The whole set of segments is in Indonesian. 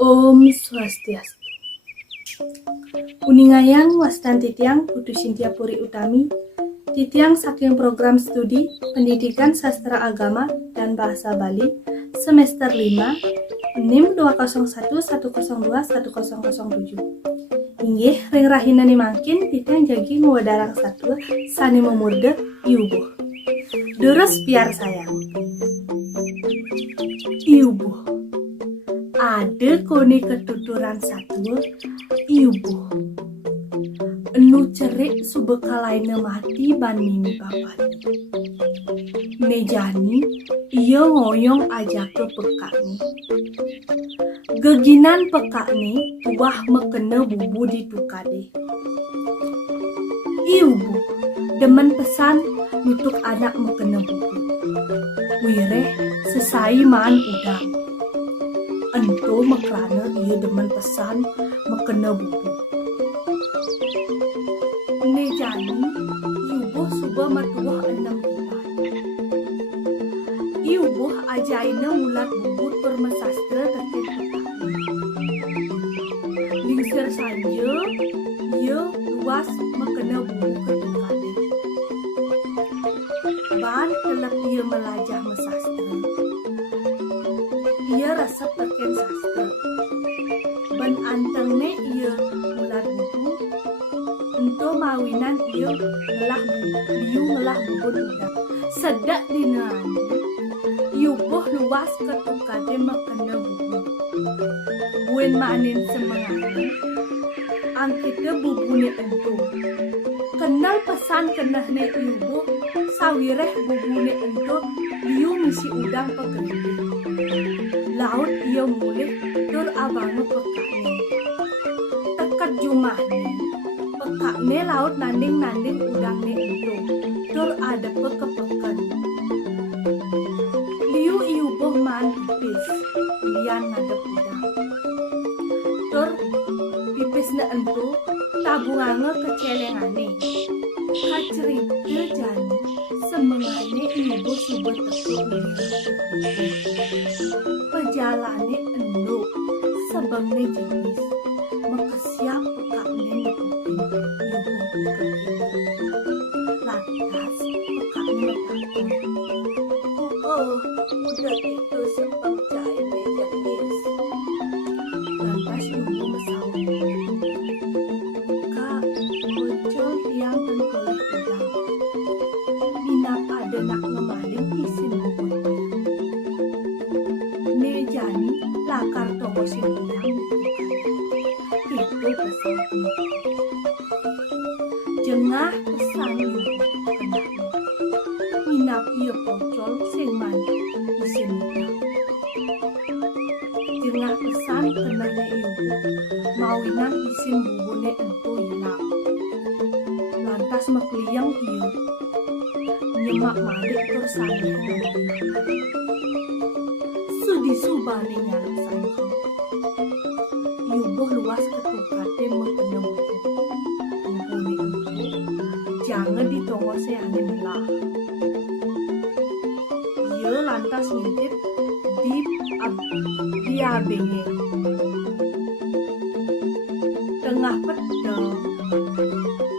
Om Swastiastu. Uningayang wastan titiang Putu Sintia Puri Utami, titiang saking program studi Pendidikan Sastra Agama dan Bahasa Bali semester 5 NIM 20101021007. Inggih ring rahinani mangkin titiang jagi nguwadarang satu sani memurde iubuh. Durus biar sayang. Iubuh. Ada koni ketuturan satu iubuh. Enu cerik subekalaina mati ban mini bapak. Nejani iya ngoyong aja ke pekakni. Geginan pekakni wah mekena bubu ditukade. Iubuh demen pesan nutuk anak mekena bubu. Wireh sesai maan udang. Ento mekrana ia demen pesan mekena bubu. Nejani iubuh suba mertuah 6 bulan. Iubuh ajaina mulat bubut permesastra terkait petani. Lingsir saja ia luas mekena bubu ketukade. Ban telap ia melajah mesastra. Ia rasa perken sastra. Ban antengne ia mulat bubu. Untuk mawinan ia ngelah bubur udang. Sedak dinaan. Iubuh luas ketukade mekena bubu. Buen manin semengane. Angkita bubune ento. Kenal pesan kenahne iubuh. Sawireh bubune ento. Liu misi udang pekerja. Laut ia mulih tur abangu pekakne. Tekat jumahne. Pekakne laut nanding udangne itu. Tur ada kepekan. Liu iubuh man pipis. Lian ngadep udang. Tur pipisna entu tabungange kecelengane. Kacerita jani semengane iubuh subet tetu pejalane endo sebengne jenis mekesiap pekakne nepupin iubuh lantas pekakne takon udah itu sempeng cairne jenis lantas iubuh mesau kak bocol tiang tengkoleh udang minap ada nak ngemaling isin bubutnya nejani lakar togo sintiang itu pesannya jengah pesan ibu kenaknya minap ia bocol sing mandi isin udang jengah pesan kenaknya ibu mawinan isin bubune entu hilang lantas mekliyang ia nyemak malik tersangka sudi subane nyaluk sanji iubuh luas ketukade mekena bubu bubune entu jangan ditongo seane melah ia lantas ngintip di abenge tengah pedang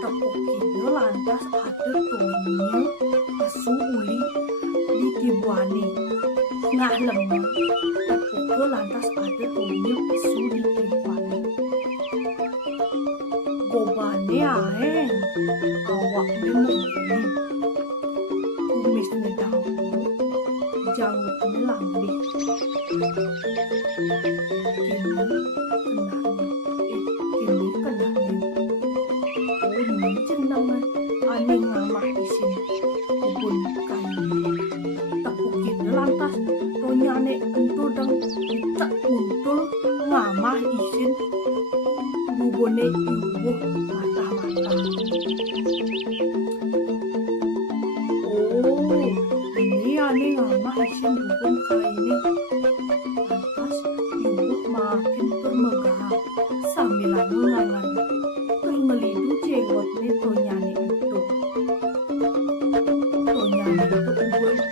tepuknya lantas ada tonya pesu uli di tibuane ngah lemah tepuknya lantas ada tonya pesu di tibuane gobane aheng awaknya membeli kumisnya daun janggutnya lambih kini kenahnya ini jenengan ane ngamah isin kebun kayu tepukin lantas tonyane entu deng cek untul ngamah isin bubone iubuh mata-mata. Oh ini ane ngamah isin bubun kayu lantas iubuh makin bermegah sambilan ngangan ngelidu jenggotnya tonyane itu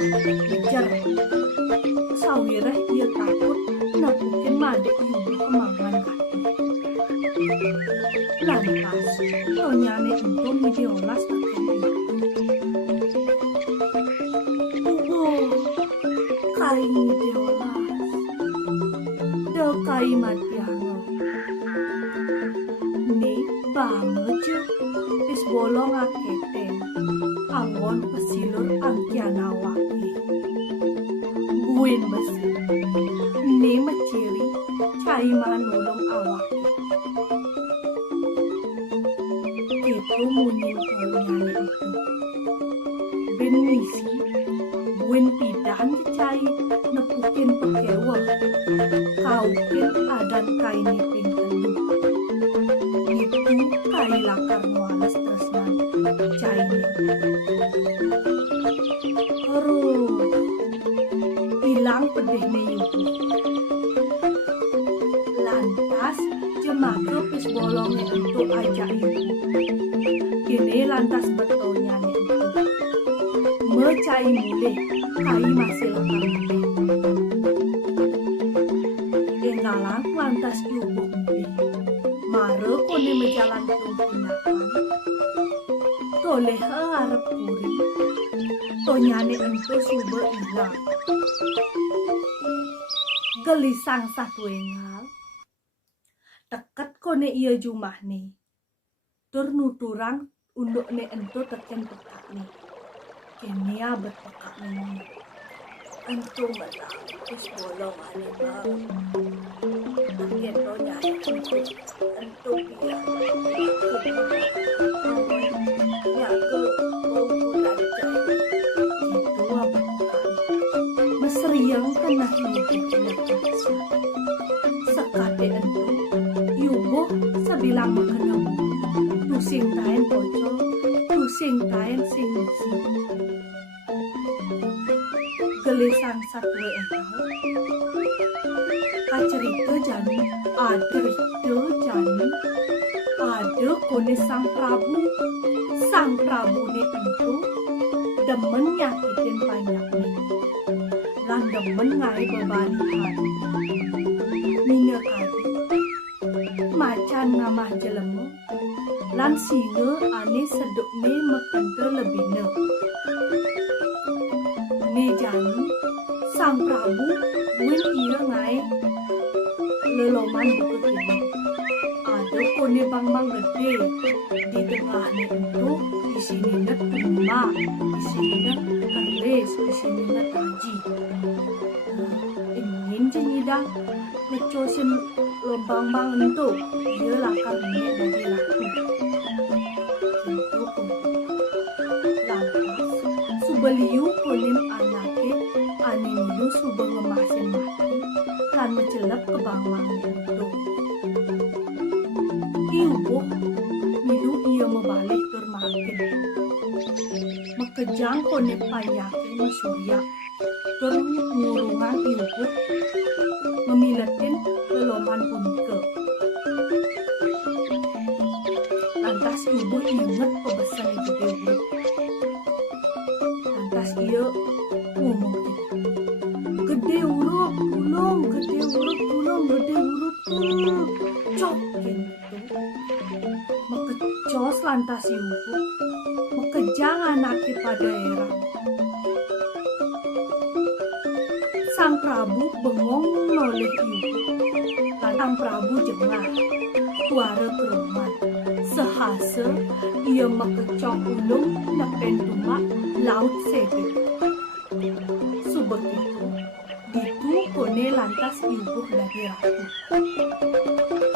ubun kejar sawireh ia takut nabukin made iubuh kemangan kaki. Lantas tonyane entung midiolas takeni. Kai midiolas. Del kai matiango. Ni banget wis bolong akete. Angon pesilur angkianawaki. Buin besi. Ni menciri cai manulung awaki. Itu munyin kolonyane itu. Ben misi, buin pidan cai nepukin pekewa. Kaukin adan kaini pingkelu. Itu kai lakar mualas tresnan cai ni. Hilang pedih yuku. Lantas jemaga pis bolongnya untuk ajak yuku. Kini lantas betulnya nih untuk mecai mulai kai masih lekar mulai. Enggalang lantas yuku mulai. Mare kone mejalan tindakan. Toleh harap puri. Tonyane ento suba hilang. Gelisang satu engal. Teket kone iya jumah nih. Tur nuturang unduk ne ento teken pekak nih. Kenia berpekak nih. Ento menang. Terus bolong alemang. Teken tonya ento biar. Ya ke bongkulan jaya. Itu apa? Meseriang kena hidup. Sekade ento. Yubo sebilang makan tusing taen pocol, tusing taen sing musi. Gelisang satu engkau. Kacerita jani, ada kone sang Prabu. Sang Prabu ne tentu demen nyakitin banyak nih. Lan demen ngai bebalihan. Mina kali macan ngamah jelemu. Lan singa ane sedukne mekente lebihne. Ne jani sang Prabu buin iya ngai leloman buku kini. Ada kone bang gede di tengahnya itu isininya tumbang, isininya keris, isininya taji. Ingin jenidang ngecosin lobang-bang itu dia lakar minyak dari laku. Itu pun lantas subeliu kunim anake animilu suba ngemasin mati kan mencelap ke bang-bang itu. Ibu milu ia membalik bermakin. Mekejang konek payakin mesurya. Ngurungan ibu memiletin leloman punika. Lantas ibu ingat pebesan gede urut. Lantas ia ngomong gede urut, tulung, gede urut, tulung, gede urut, tulung. Cok gitu. Mekecos lantas ibu mekejang anaknya pada erang. Sang Prabu bengong noleh ibu. Sang Prabu jengah tuara keruman. Sehasa ia mekecong ulung nepen tumak laut sebe. Subegitu ditu kone lantas ibu dari ratu.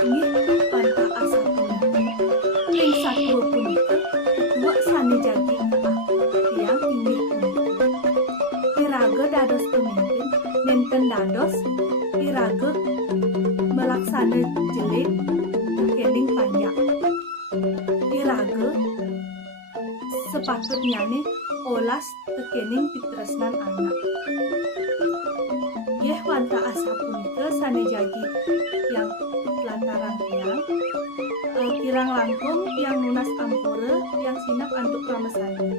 Ini bantah asa puniki. Yang satu puniki ketua sane jagi yang tinggi puniki. Iraga dados pemimpin nenten dados iraga melaksana jelek kening panjang. Iraga sepatutnya nih olas tekening pitresnan anak. Yeh wanta asa punika sane jagi yang lantaran kirang langkung yang lunas ampura yang sinap antuk ramesani.